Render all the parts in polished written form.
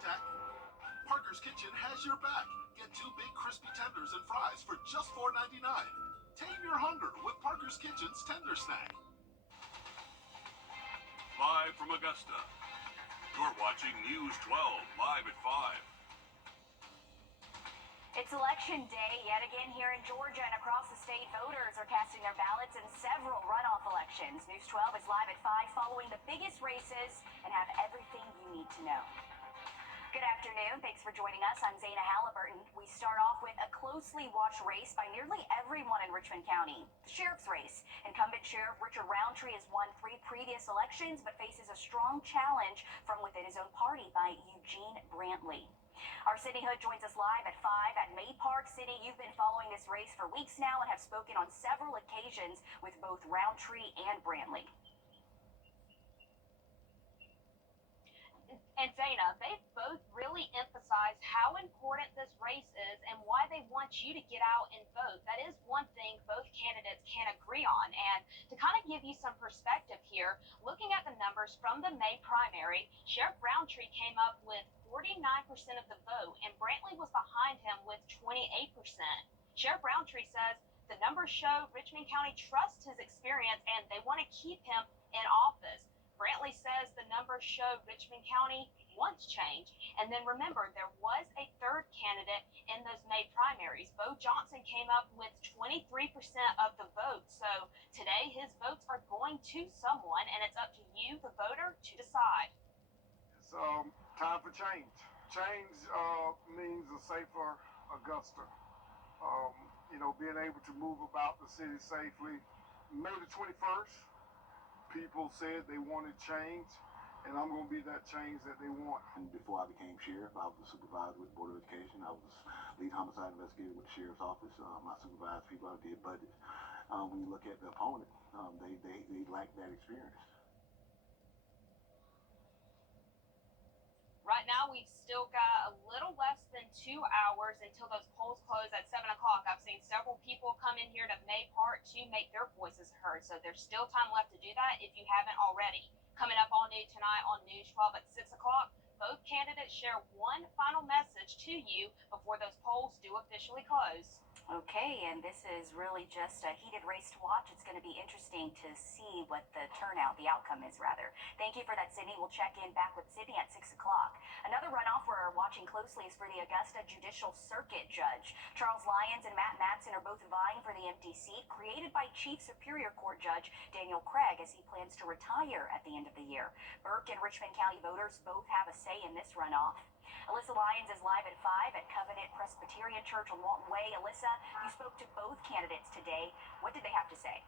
attack? Parker's Kitchen has your back. Get 2 big crispy tenders and fries for just $4.99. Tame your hunger with Parker's Kitchen's Tender Snack. Live from Augusta, you're watching News 12 live at 5. It's election day yet again here in Georgia, and across the state, voters are casting their ballots in several runoff elections. News 12 is live at 5 following the biggest races and have everything you need to know. Good afternoon. Thanks for joining us. I'm Zaina Halliburton. We start off with a closely watched race by nearly everyone in Richmond County. The sheriff's race. Incumbent Sheriff Richard Roundtree has won 3 previous elections, but faces a strong challenge from within his own party by Eugene Brantley. Our Sydney Hood joins us live at 5 at May Park. Sydney, you've been following this race for weeks now and have spoken on several occasions with both Roundtree and Brantley. And Zaina, they've both really emphasized how important this race is and why they want you to get out and vote. That is one thing both candidates can agree on. And to kind of give you some perspective here, looking at the numbers from the May primary, Sheriff Roundtree came up with 49% of the vote, and Brantley was behind him with 28%. Sheriff Roundtree says the numbers show Richmond County trusts his experience and they want to keep him in office. Brantley says the numbers show Richmond County wants change. And then remember, there was a third candidate in those May primaries. Bo Johnson came up with 23% of the vote. So today his votes are going to someone, and it's up to you, the voter, to decide. It's time for change. Change means a safer Augusta. Being able to move about the city safely. May the 21st. People said they wanted change, and I'm going to be that change that they want. And before I became sheriff, I was a supervisor with the Board of Education. I was lead homicide investigator with the sheriff's office. I supervised people. I did budgets. When you look at the opponent, they lack that experience. Right now, we've still got a little less than 2 hours until those polls close at 7 o'clock. I've seen several people come in here to May Park to make their voices heard, so there's still time left to do that if you haven't already. Coming up all new tonight on News 12 at 6 o'clock, both candidates share one final message to you before those polls do officially close. Okay, and this is really just a heated race to watch. It's going to be interesting to see what the outcome is, rather. Thank you for that, Sydney. We'll check in back with Sydney at 6 o'clock. Another runoff we're watching closely is for the Augusta Judicial Circuit Judge. Charles Lyons and Matt Matson are both vying for the empty seat created by Chief Superior Court Judge Daniel Craig as he plans to retire at the end of the year. Burke and Richmond County voters both have a say in this runoff. Alyssa Lyons is live at 5 at Covenant Presbyterian Church on Walton Way. Alyssa, you spoke to both candidates today. What did they have to say?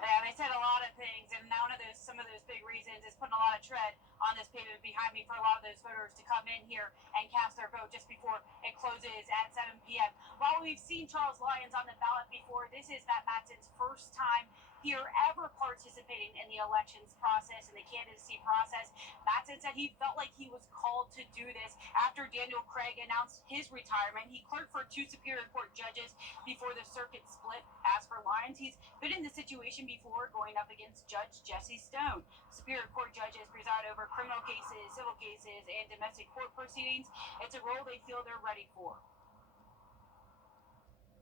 Yeah, they said a lot of things, and some of those big reasons is putting a lot of tread on this pavement behind me for a lot of those voters to come in here and cast their vote just before it closes at 7 p.m. While we've seen Charles Lyons on the ballot before, this is Matt Matson's first time here ever participating in the elections process and the candidacy process. Matson said he felt like he was called to do this after Daniel Craig announced his retirement. He clerked for 2 Superior Court judges before the circuit split. As for Lyons, he's been in this situation before, going up against Judge Jesse Stone. Superior Court judges preside over criminal cases, civil cases, and domestic court proceedings. It's a role they feel they're ready for.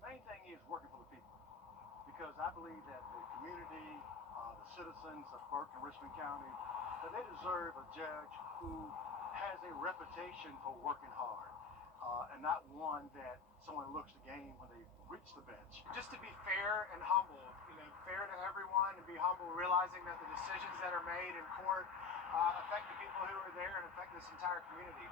The main thing is working for the people, because I believe that the community, the citizens of Burke and Richmond County, that they deserve a judge who has a reputation for working hard, and not one that someone looks the game when they reach the bench. Just to be fair and humble, fair to everyone, and be humble, realizing that the decisions that are made in court affect the people who are there and affect this entire community.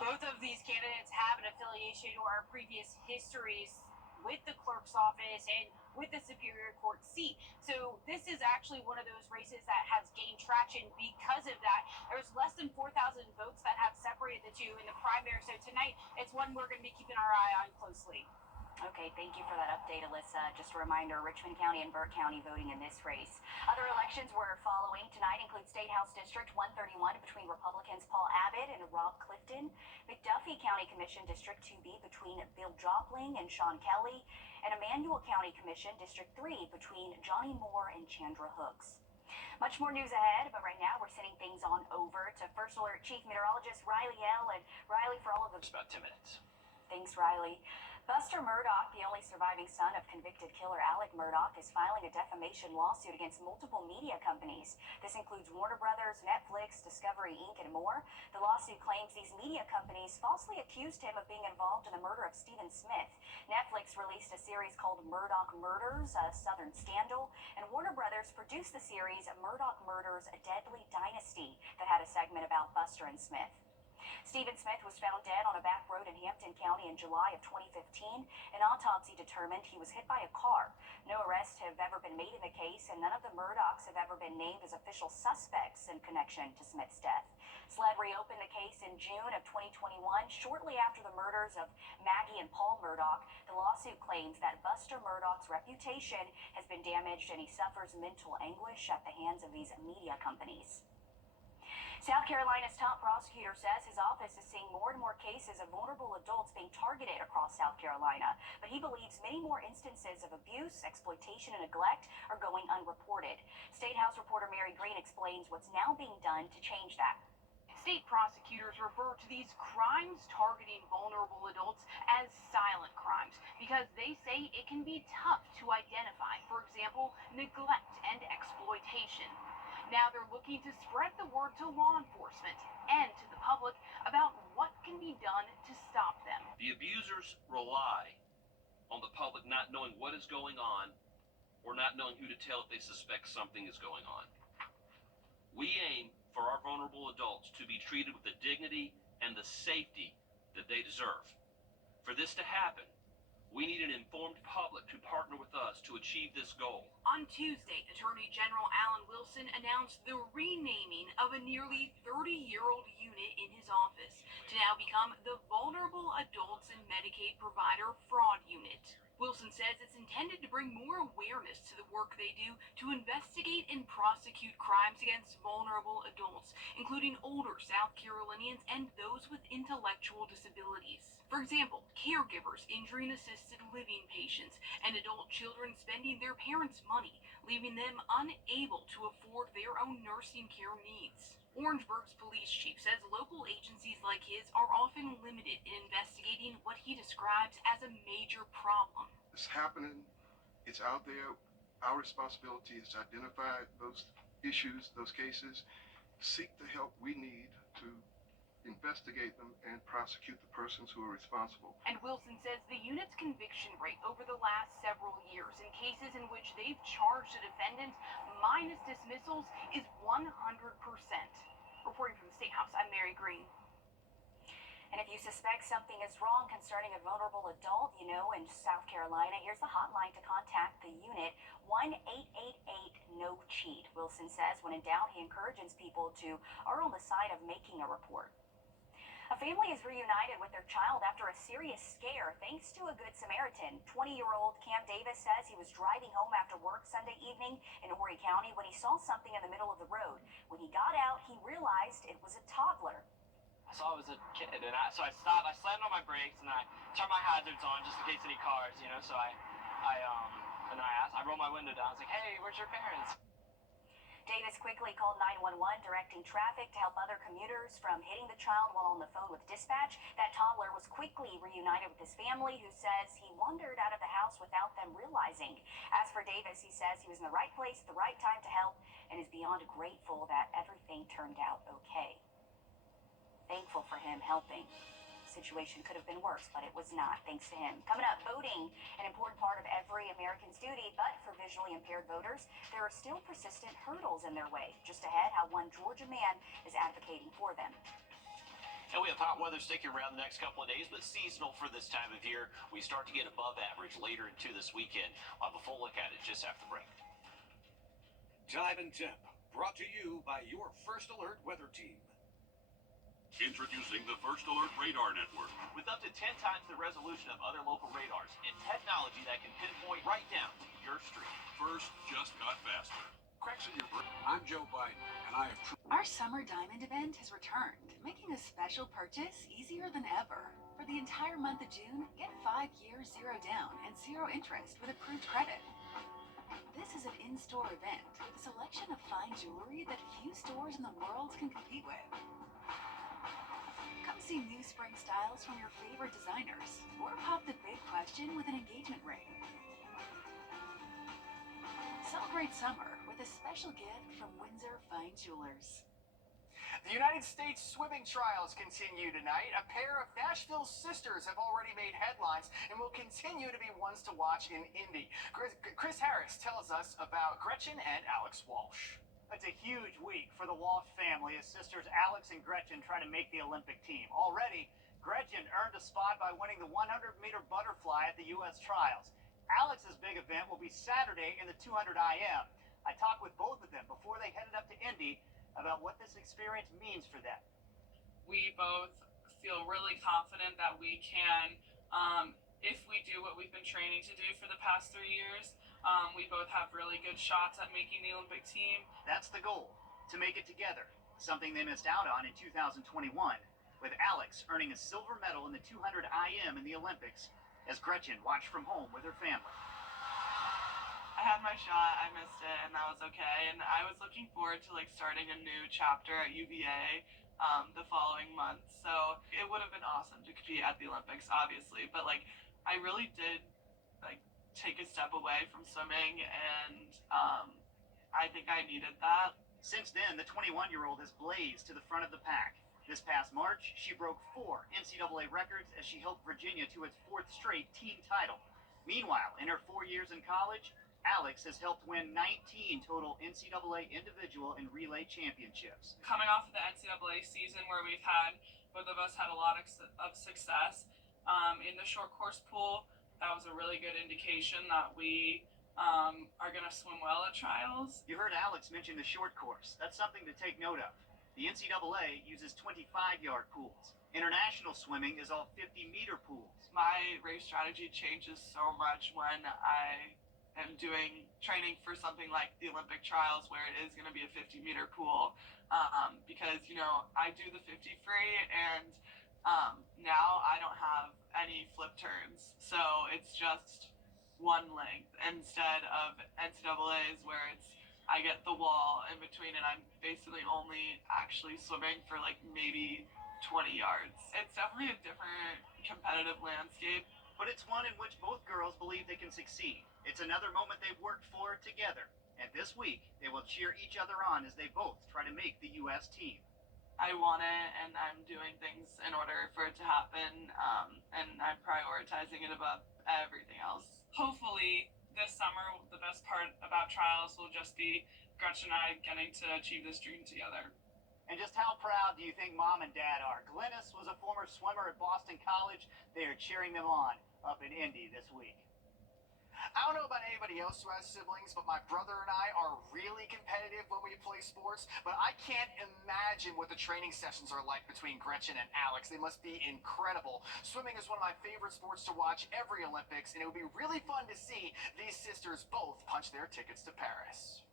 Both of these candidates have an affiliation or previous histories with the clerk's office and with the Superior Court seat. So this is actually one of those races that has gained traction because of that. There's less than 4,000 votes that have separated the two in the primary. So tonight, it's one we're going to be keeping our eye on closely. Okay, thank you for that update, Alyssa. Just a reminder, Richmond County and Burke County voting in this race. Other elections we're following tonight include State House District 131 between Republicans Paul Abbott and Rob Clifton, McDuffie County Commission District 2B between Bill Jopling and Sean Kelly, and Emmanuel County Commission District 3 between Johnny Moore and Chandra Hooks. Much more news ahead, but right now we're sending things on over to First Alert Chief Meteorologist Riley L. And Riley, for all of the... It's about 10 minutes. Thanks, Riley. Buster Murdaugh, the only surviving son of convicted killer Alec Murdaugh, is filing a defamation lawsuit against multiple media companies. This includes Warner Brothers, Netflix, Discovery Inc., and more. The lawsuit claims these media companies falsely accused him of being involved in the murder of Stephen Smith. Netflix released a series called Murdaugh Murders, a Southern Scandal, and Warner Brothers produced the series Murdaugh Murders, A Deadly Dynasty, that had a segment about Buster and Smith. Stephen Smith was found dead on a back road in Hampton County in July of 2015. An autopsy determined he was hit by a car. No arrests have ever been made in the case, and none of the Murdaughs have ever been named as official suspects in connection to Smith's death. SLED reopened the case in June of 2021, shortly after the murders of Maggie and Paul Murdaugh. The lawsuit claims that Buster Murdaugh's reputation has been damaged, and he suffers mental anguish at the hands of these media companies. South Carolina's top prosecutor says his office is seeing more and more cases of vulnerable adults being targeted across South Carolina, but he believes many more instances of abuse, exploitation, and neglect are going unreported. State House reporter Mary Green explains what's now being done to change that. State prosecutors refer to these crimes targeting vulnerable adults as silent crimes because they say it can be tough to identify, for example, neglect and exploitation. Now they're looking to spread the word to law enforcement and to the public about what can be done to stop them. The abusers rely on the public not knowing what is going on or not knowing who to tell if they suspect something is going on. We aim for our vulnerable adults to be treated with the dignity and the safety that they deserve. For this to happen, we need an informed public to partner with us to achieve this goal. On Tuesday, Attorney General Alan Wilson announced the renaming of a nearly 30-year-old unit in his office to now become the Vulnerable Adults and Medicaid Provider Fraud Unit. Wilson says it's intended to bring more awareness to the work they do to investigate and prosecute crimes against vulnerable adults, including older South Carolinians and those with intellectual disabilities. For example, caregivers injuring assisted living patients and adult children spending their parents' money, leaving them unable to afford their own nursing care needs. Orangeburg's police chief says local agencies like his are often limited in investigating what he describes as a major problem. It's happening. It's out there. Our responsibility is to identify those issues, those cases, seek the help we need to investigate them and prosecute the persons who are responsible. And Wilson says the unit's conviction rate over the last several years in cases in which they've charged a defendant minus dismissals is 100%. Reporting from the State House, I'm Mary Green. And if you suspect something is wrong concerning a vulnerable adult, in South Carolina, here's the hotline to contact the unit, 1-888-NO-CHEAT. Wilson says when in doubt, he encourages people to err on the side of making a report. A family is reunited with their child after a serious scare thanks to a Good Samaritan. 20-year-old Cam Davis says he was driving home after work Sunday evening in Horry County when he saw something in the middle of the road. When he got out, he realized it was a toddler. I saw it was a kid, and so I stopped. I slammed on my brakes and I turned my hazards on just in case any cars, So I rolled my window down. I was like, "Hey, where's your parents?" Davis quickly called 911, directing traffic to help other commuters from hitting the child while on the phone with dispatch. That toddler was quickly reunited with his family, who says he wandered out of the house without them realizing. As for Davis, he says he was in the right place at the right time to help and is beyond grateful that everything turned out okay. Thankful for him helping. Situation could have been worse, but it was not, thanks to him. Coming up, voting, an important part of every American's duty, but for visually impaired voters, there are still persistent hurdles in their way. Just ahead, how one Georgia man is advocating for them. And we have hot weather sticking around the next couple of days, but seasonal for this time of year. We start to get above average later into this weekend. We'll have a full look at it just after the break. Time and Temp, brought to you by your First Alert weather team. Introducing the First Alert Radar Network. With up to 10 times the resolution of other local radars and technology that can pinpoint right down to your street. First just got faster. Cracks in your brain. I'm Joe Biden, and I have... Our Summer Diamond event has returned, making a special purchase easier than ever. For the entire month of June, get 5 years 0 down and 0 interest with approved credit. This is an in-store event with a selection of fine jewelry that few stores in the world can compete with. Come see new spring styles from your favorite designers, or pop the big question with an engagement ring. Celebrate summer with a special gift from Windsor Fine Jewelers. The United States swimming trials continue tonight. A pair of Nashville sisters have already made headlines and will continue to be ones to watch in Indy. Chris Harris tells us about Gretchen and Alex Walsh. It's a huge week for the Walsh family as sisters Alex and Gretchen try to make the Olympic team. Already, Gretchen earned a spot by winning the 100-meter butterfly at the U.S. trials. Alex's big event will be Saturday in the 200 IM. I talked with both of them before they headed up to Indy about what this experience means for them. We both feel really confident that we can, if we do what we've been training to do for the past 3 years, we both have really good shots at making the Olympic team. That's the goal, to make it together, something they missed out on in 2021, with Alex earning a silver medal in the 200 IM in the Olympics, as Gretchen watched from home with her family. I had my shot, I missed it, and that was okay. And I was looking forward to starting a new chapter at UVA the following month. So it would have been awesome to compete at the Olympics, obviously. But I really did take a step away from swimming, and I think I needed that. Since then, the 21-year-old has blazed to the front of the pack. This past March, she broke 4 NCAA records as she helped Virginia to its 4th straight team title. Meanwhile, in her 4 years in college, Alex has helped win 19 total NCAA individual and relay championships. Coming off of the NCAA season where both of us had a lot of success in the short course pool, that was a really good indication that we are going to swim well at trials. You heard Alex mention the short course. That's something to take note of. The NCAA uses 25-yard pools. International swimming is all 50-meter pools. My race strategy changes so much when I am doing training for something like the Olympic trials where it is going to be a 50-meter pool, because I do the 50 free, and now I don't have any flip turns, so it's just one length instead of NCAA's where I get the wall in between and I'm basically only actually swimming for maybe 20 yards. It's definitely a different competitive landscape. But it's one in which both girls believe they can succeed. It's another moment they've worked for together. And this week, they will cheer each other on as they both try to make the U.S. team. I want it, and I'm doing things in order for it to happen, and I'm prioritizing it above everything else. Hopefully, this summer, the best part about trials will just be Gretchen and I getting to achieve this dream together. And just how proud do you think Mom and Dad are? Glennis was a former swimmer at Boston College. They are cheering them on up in Indy this week. I don't know about anybody else who has siblings, but my brother and I are really competitive when we play sports. But I can't imagine what the training sessions are like between Gretchen and Alex. They must be incredible. Swimming is one of my favorite sports to watch every Olympics, and it would be really fun to see these sisters both punch their tickets to Paris.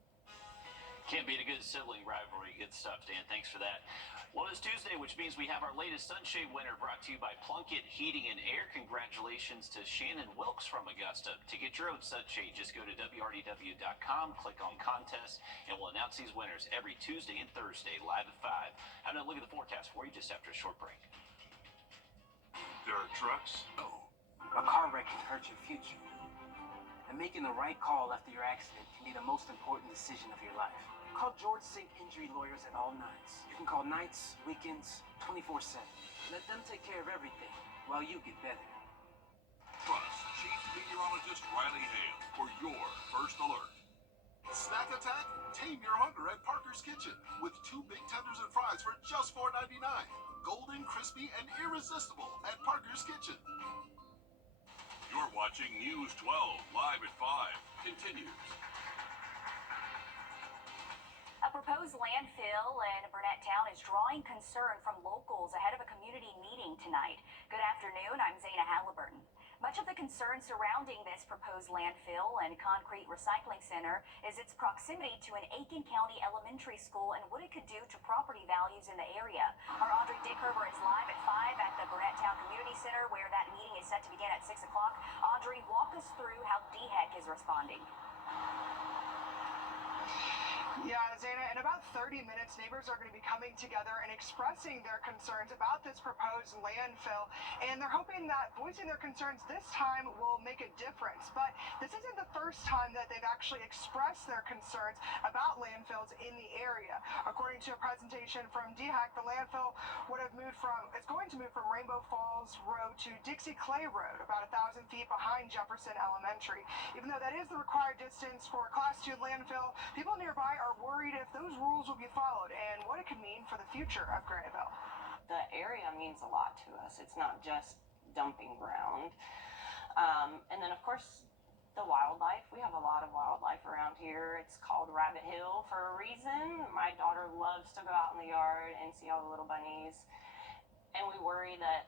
Can't beat a good sibling rivalry. Good stuff, Dan. Thanks for that. Well, it's Tuesday, which means we have our latest Sunshade winner brought to you by Plunkett Heating and Air. Congratulations to Shannon Wilkes from Augusta. To get your own Sunshade, just go to WRDW.com, click on contest, and we'll announce these winners every Tuesday and Thursday live at 5. Have a look at the forecast for you just after a short break. There are trucks. A car wreck can hurt your future. And making the right call after your accident can be the most important decision of your life. Call George Sink Injury Lawyers at all nights. You can call nights, weekends, 24/7. Let them take care of everything while you get better. Trust Chief Meteorologist Riley Hale for your first alert. Snack attack? Tame your hunger at Parker's Kitchen with 2 big tenders and fries for just $4.99. Golden, crispy, and irresistible at Parker's Kitchen. You're watching News 12 live at 5. Continues. A proposed landfill in Burnett Town is drawing concern from locals ahead of a community meeting tonight. Good afternoon, I'm Zaina Halliburton. Much of the concern surrounding this proposed landfill and concrete recycling center is its proximity to an Aiken County elementary school and what it could do to property values in the area. Our Audrey Dickherber is live at 5 at the Burnetttown Community Center, where that meeting is set to begin at 6 o'clock. Audrey, walk us through how DHEC is responding. Yeah, Zana, in about 30 minutes, neighbors are going to be coming together and expressing their concerns about this proposed landfill. And they're hoping that voicing their concerns this time will make a difference. But this isn't the first time that they've actually expressed their concerns about landfills in the area. According to a presentation from DHEC, the landfill it's going to move from Rainbow Falls Road to Dixie Clay Road, about 1,000 feet behind Jefferson Elementary. Even though that is the required distance for a Class 2 landfill, people nearby are worried if those rules will be followed and what it could mean for the future of Graniteville. The area means a lot to us. It's not just dumping ground. And then, of course, the wildlife. We have a lot of wildlife around here. It's called Rabbit Hill for a reason. My daughter loves to go out in the yard and see all the little bunnies. And we worry that,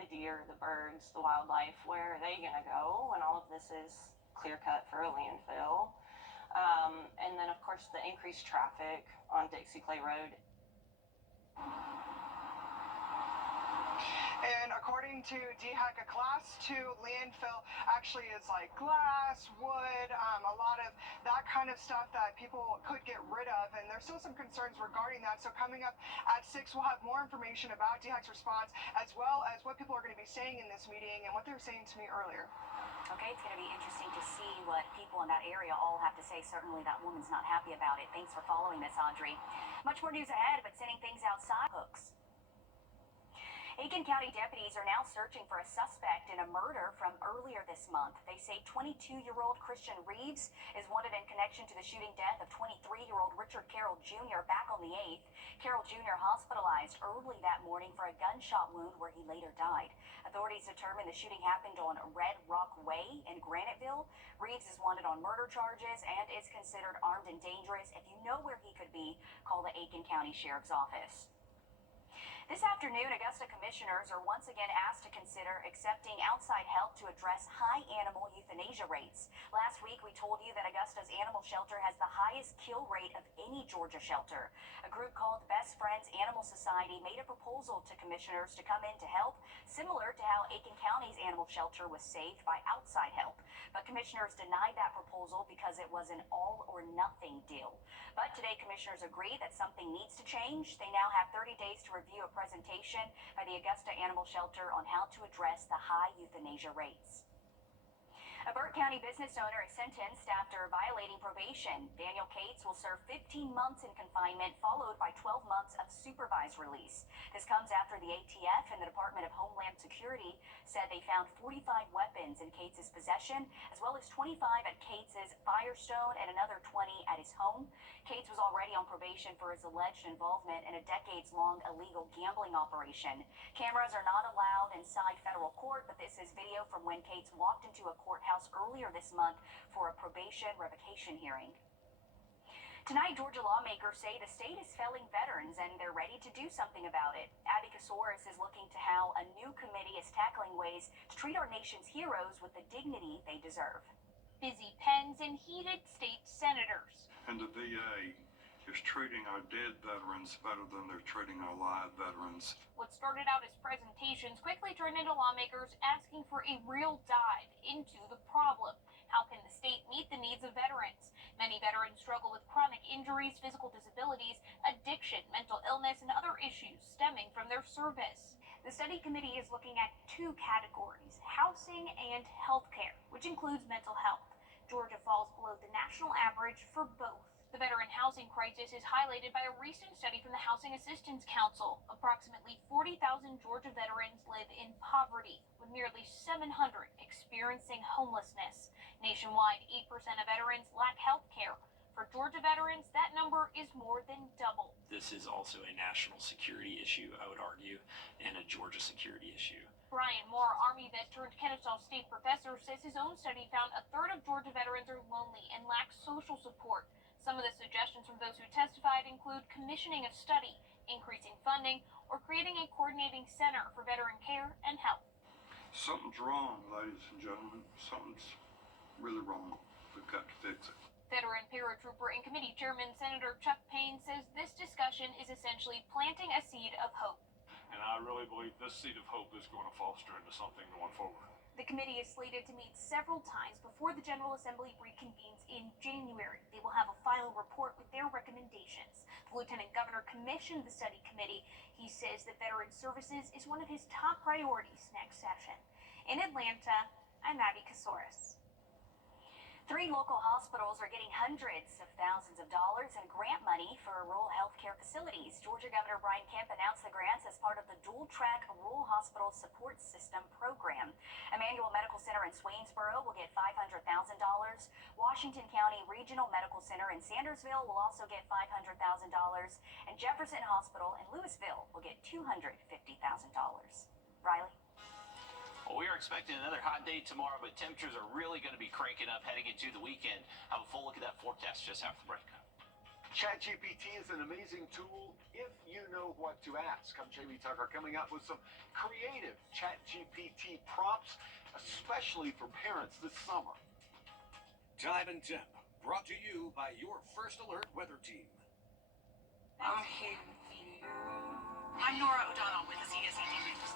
the deer, the birds, the wildlife, where are they going to go when all of this is clear cut for a landfill? And then, of course, the increased traffic on Dixie Clay Road. And according to DHEC, a Class 2 landfill actually is like glass, wood, a lot of that kind of stuff that people could get rid of. And there's still some concerns regarding that. So coming up at 6, we'll have more information about DHEC's response, as well as what people are going to be saying in this meeting and what they were saying to me earlier. Okay, it's going to be interesting to see what people in that area all have to say. Certainly that woman's not happy about it. Thanks for following this, Audrey. Much more news ahead, but sending things outside hooks. Aiken County deputies are now searching for a suspect in a murder from earlier this month. They say 22-year-old Christian Reeves is wanted in connection to the shooting death of 23-year-old Richard Carroll Jr. back on the 8th. Carroll Jr. hospitalized early that morning for a gunshot wound where he later died. Authorities determined the shooting happened on Red Rock Way in Graniteville. Reeves is wanted on murder charges and is considered armed and dangerous. If you know where he could be, call the Aiken County Sheriff's Office. This afternoon, Augusta commissioners are once again asked to consider accepting outside help to address high animal euthanasia rates. Last week, we told you that Augusta's animal shelter has the highest kill rate of any Georgia shelter. A group called Best Friends Animal Society made a proposal to commissioners to come in to help, similar to how Aiken County's animal shelter was saved by outside help. But commissioners denied that proposal because it was an all-or-nothing deal. But today, commissioners agree that something needs to change. They now have 30 days to review a presentation by the Augusta Animal Shelter on how to address the high euthanasia rates. A Burke County business owner is sentenced after violating probation. Daniel Cates will serve 15 months in confinement, followed by 12 months of supervised release. This comes after the ATF and the Department of Homeland Security said they found 45 weapons in Cates' possession, as well as 25 at Cates' Firestone and another 20 at his home. Cates was already on probation for his alleged involvement in a decades-long illegal gambling operation. Cameras are not allowed inside federal court, but this is video from when Cates walked into a courthouse earlier this month for a probation revocation hearing. Tonight, Georgia lawmakers say the state is failing veterans and they're ready to do something about it. Abby Kasoris is looking to how a new committee is tackling ways to treat our nation's heroes with the dignity they deserve. Busy pens and heated state senators. And the VA is treating our dead veterans better than they're treating our live veterans. What started out as presentations quickly turned into lawmakers asking for a real dive into the problem. How can the state meet the needs of veterans? Many veterans struggle with chronic injuries, physical disabilities, addiction, mental illness, and other issues stemming from their service. The study committee is looking at 2 categories, housing and healthcare, which includes mental health. Georgia falls below the national average for both. The veteran housing crisis is highlighted by a recent study from the Housing Assistance Council. Approximately 40,000 Georgia veterans live in poverty, with nearly 700 experiencing homelessness. Nationwide, 8% of veterans lack health care. For Georgia veterans, that number is more than double. This is also a national security issue, I would argue, and a Georgia security issue. Brian Moore, Army vet turned Kennesaw State professor, says his own study found a third of Georgia veterans are lonely and lack social support. Some of the suggestions from those who testified include commissioning a study, increasing funding, or creating a coordinating center for veteran care and health. Something's wrong, ladies and gentlemen. Something's really wrong. We've got to fix it. Veteran paratrooper and committee chairman Senator Chuck Payne says this discussion is essentially planting a seed of hope. And I really believe this seed of hope is going to foster into something going forward. The committee is slated to meet several times before the General Assembly reconvenes in January. They will have a final report with their recommendations. The Lieutenant Governor commissioned the study committee. He says that veteran services is one of his top priorities next session. In Atlanta, I'm Abby Kasoris. 3 local hospitals are getting hundreds of thousands of dollars in grant money for rural health care facilities. Georgia Governor Brian Kemp announced the grants as part of the dual-track Rural Hospital Support System program. Emmanuel Medical Center in Swainsboro will get $500,000. Washington County Regional Medical Center in Sandersville will also get $500,000. And Jefferson Hospital in Louisville will get $250,000. Riley? Well, we are expecting another hot day tomorrow, but temperatures are really going to be cranking up heading into the weekend. Have a full look at that forecast just after the break. ChatGPT is an amazing tool if you know what to ask. I'm Jamie Tucker coming up with some creative ChatGPT prompts, especially for parents this summer. Time and Temp, brought to you by your First Alert weather team. I'm here with you. I'm Nora O'Donnell with the CSED News.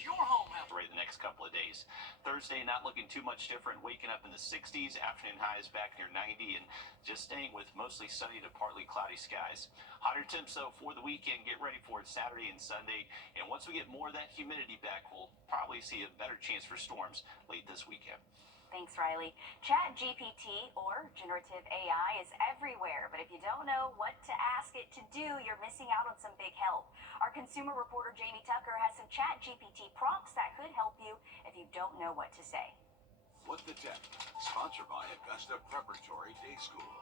Your home health. The next couple of days. Thursday not looking too much different, waking up in the 60s, afternoon highs back near 90, and just staying with mostly sunny to partly cloudy skies. Hotter temps though for the weekend. Get ready for it Saturday and Sunday, and once we get more of that humidity back, we'll probably see a better chance for storms late this weekend. Thanks, Riley. ChatGPT, or generative AI, is everywhere, but if you don't know what to ask it to do, you're missing out on some big help. Our consumer reporter, Jamie Tucker, has some ChatGPT prompts that could help you if you don't know what to say. What the Tech, sponsored by Augusta Preparatory Day School.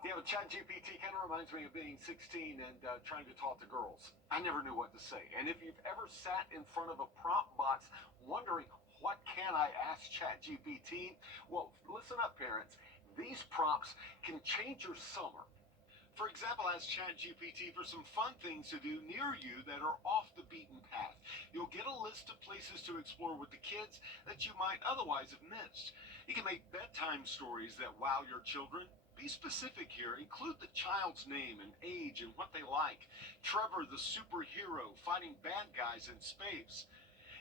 Yeah, but ChatGPT kind of reminds me of being 16 and trying to talk to girls. I never knew what to say. And if you've ever sat in front of a prompt box wondering, what can I ask ChatGPT? Well, listen up, parents. These prompts can change your summer. For example, ask ChatGPT for some fun things to do near you that are off the beaten path. You'll get a list of places to explore with the kids that you might otherwise have missed. You can make bedtime stories that wow your children. Be specific here. Include the child's name and age and what they like. Trevor, the superhero, fighting bad guys in space.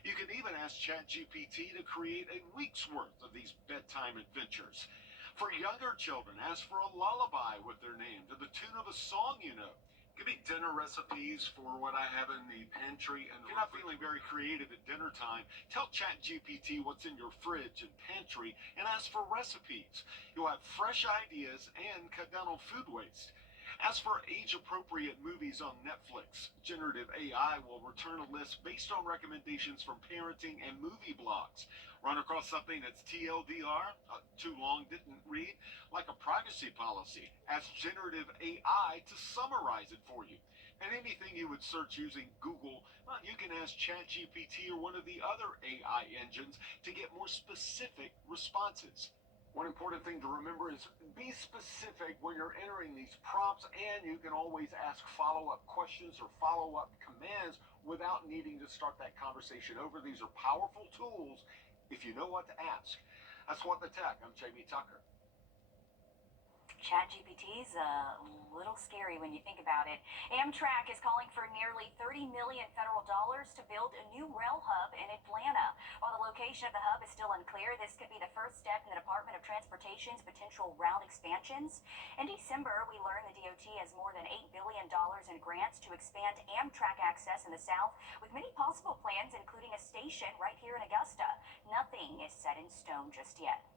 You can even ask ChatGPT to create a week's worth of these bedtime adventures. For younger children, ask for a lullaby with their name to the tune of a song you know. Give me dinner recipes for what I have in the pantry. And if you're not feeling very creative at dinner time, tell ChatGPT what's in your fridge and pantry and ask for recipes. You'll have fresh ideas and cut down on food waste. As for age-appropriate movies on Netflix, generative AI will return a list based on recommendations from parenting and movie blogs. Run across something that's TLDR, too long, didn't read, like a privacy policy. Ask generative AI to summarize it for you. And anything you would search using Google, well, you can ask ChatGPT or one of the other AI engines to get more specific responses. One important thing to remember is be specific when you're entering these prompts, and you can always ask follow-up questions or follow-up commands without needing to start that conversation over. These are powerful tools if you know what to ask. That's What the Tech. I'm Jamie Tucker. ChatGPT is a little scary when you think about it. Amtrak is calling for nearly $30 million federal dollars to build a new rail hub in Atlanta. While the location of the hub is still unclear, this could be the first step in the Department of Transportation's potential route expansions. In December, we learned the DOT has more than $8 billion in grants to expand Amtrak access in the South, with many possible plans, including a station right here in Augusta. Nothing is set in stone just yet.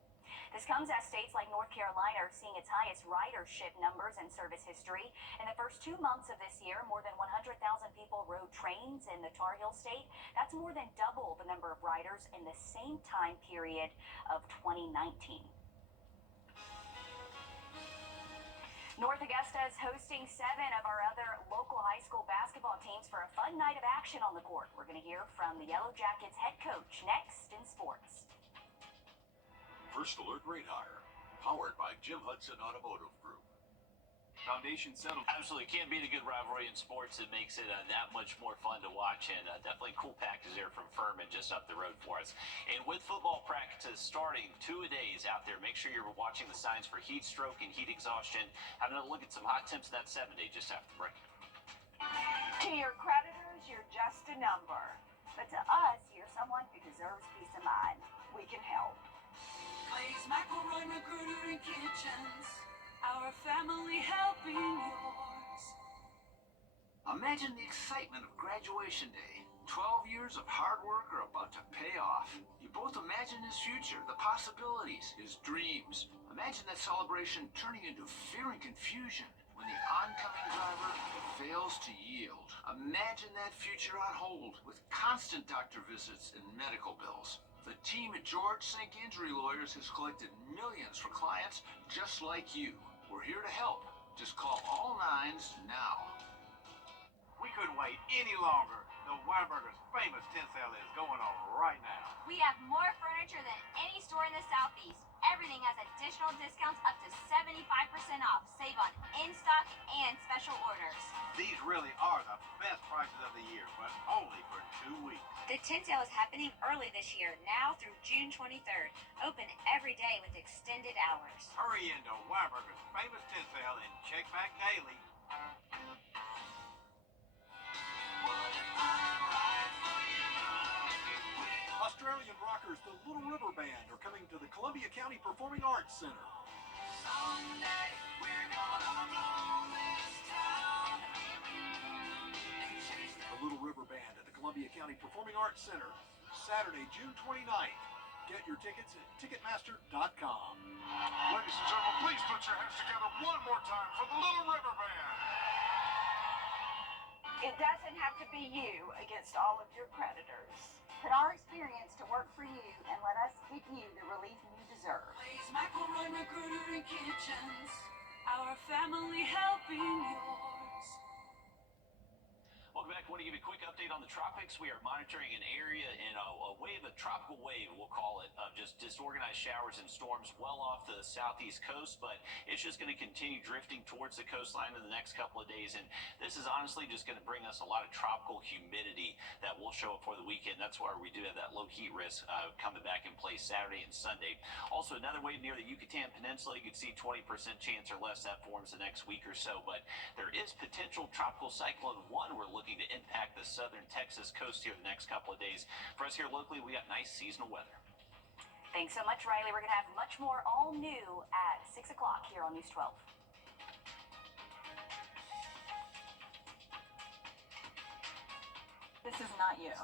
This comes as states like North Carolina are seeing its highest ridership numbers in service history. In the first 2 months of this year, more than 100,000 people rode trains in the Tar Heel state. That's more than double the number of riders in the same time period of 2019. North Augusta is hosting 7 of our other local high school basketball teams for a fun night of action on the court. We're going to hear from the Yellow Jackets head coach next in sports. First Alert Rate Hire, powered by Jim Hudson Automotive Group. Foundation settled. Absolutely. Can't beat a good rivalry in sports. It makes it that much more fun to watch, and definitely a cool package there from Furman just up the road for us. And with football practice starting 2-a-days out there, make sure you're watching the signs for heat stroke and heat exhaustion. Have another look at some hot temps in that 7-day just after the break. To your creditors, you're just a number. But to us, you're someone who deserves peace of mind. We can help. Blaze McElroy Recruiter and Kitchens, our family helping yours. Imagine the excitement of graduation day. 12 years of hard work are about to pay off. You both imagine his future, the possibilities, his dreams. Imagine that celebration turning into fear and confusion when the oncoming driver fails to yield. Imagine that future on hold with constant doctor visits and medical bills. The team at George Sink Injury Lawyers has collected millions for clients just like you. We're here to help. Just call all nines now. We couldn't wait any longer. The Weinberger's famous tent sale is going on right now. We have more furniture than any store in the Southeast. Everything has additional discounts up to 75% off. Save on in-stock and special orders. These really are the best prices of the year, but only for 2 weeks. The tent sale is happening early this year, now through June 23rd. Open every day with extended hours. Hurry into Weinberger's famous tent sale and check back daily. Australian rockers, the Little River Band, are coming to the Columbia County Performing Arts Center. Someday we're gonna blow this town. The Little River Band at the Columbia County Performing Arts Center, Saturday, June 29th. Get your tickets at Ticketmaster.com. Ladies and gentlemen, please put your hands together one more time for the Little River Band. It doesn't have to be you against all of your creditors. Put our experience to work for you and let us give you the relief you deserve. Blaze McElroy Recruiter and Kitchens, our family helping yours. Welcome back. I want to give you a quick update on the tropics. We are monitoring an area in a wave, a tropical wave, we'll call it, of just disorganized showers and storms well off the southeast coast, but it's just going to continue drifting towards the coastline in the next couple of days, and this is honestly just going to bring us a lot of tropical humidity that will show up for the weekend. That's why we do have that low heat risk coming back in place Saturday and Sunday. Also, another wave near the Yucatan Peninsula. You could see 20% chance or less that forms the next week or so, but there is potential tropical cyclone 1 we're looking to impact the southern Texas coast here the next couple of days. For us here locally, we got nice seasonal weather. Thanks so much, Riley. We're going to have much more all new at 6 o'clock here on News 12. This is not you.